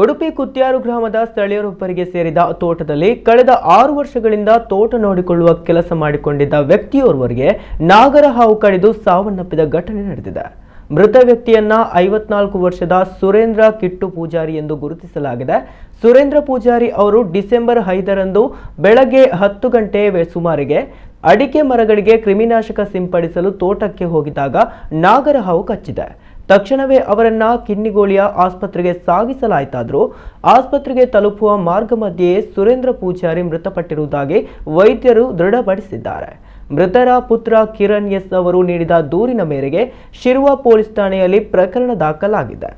ಉಡುಪಿ ಕುತ್ಯಾರು ಗ್ರಾಮದ ಸ್ಥಳೀಯರೊಬ್ಬರಿಗೆ ಸೇರಿದ ತೋಟದಲ್ಲಿ ಕಳೆದ 6 ವರ್ಷಗಳಿಂದ ತೋಟ ನೋಡಿಕೊಳ್ಳುವ ಕೆಲಸ ಮಾಡಿಕೊಂಡಿದ್ದ ವ್ಯಕ್ತಿಯೋರ್ವರಿಗೆ ನಾಗರ ಹಾವು ಕಡಿದು ಸಾವನ್ನಪ್ಪಿದ ಘಟನೆ ನಡೆದಿದೆ. ಮೃತ ವ್ಯಕ್ತಿಯನ್ನ 54 ವರ್ಷದ ಸುರೇಂದ್ರ ಕಿಟ್ಟು ಪೂಜಾರಿ ಎಂದು ಗುರುತಿಸಲಾಗಿದೆ. ಸುರೇಂದ್ರ ಪೂಜಾರಿ ಅವರು ಡಿಸೆಂಬರ್ 5ರಂದು ಬೆಳಗ್ಗೆ 10 ಗಂಟೆ ಸುಮಾರಿಗೆ ಅಡಿಕೆ ಮರಗಳಿಗೆ ಕ್ರಿಮಿನಾಶಕ ಸಿಂಪಡಿಸಲು ತೋಟಕ್ಕೆ ಹೋಗಿದ್ದಾಗ ನಾಗರ ಹಾವು ಕಚ್ಚಿದೆ. ತಕ್ಷಣವೇ ಅವರನ್ನ ಕಿನ್ನಿಗೋಳಿಯ ಆಸ್ಪತ್ರೆಗೆ ಸಾಗಿಸಲಾಯಿತಾದರೂ ಆಸ್ಪತ್ರೆಗೆ ತಲುಪುವ ಮಾರ್ಗ ಮಧ್ಯೆಯೇ ಸುರೇಂದ್ರ ಪೂಜಾರಿ ಮೃತಪಟ್ಟಿರುವುದಾಗಿ ವೈದ್ಯರು ದೃಢಪಡಿಸಿದ್ದಾರೆ. ಮೃತರ ಪುತ್ರ ಕಿರಣ್ ಎಸ್ ಅವರು ನೀಡಿದ ದೂರಿನ ಮೇರೆಗೆ ಶಿರುವ ಪೊಲೀಸ್ ಠಾಣೆಯಲ್ಲಿ ಪ್ರಕರಣ ದಾಖಲಾಗಿದೆ.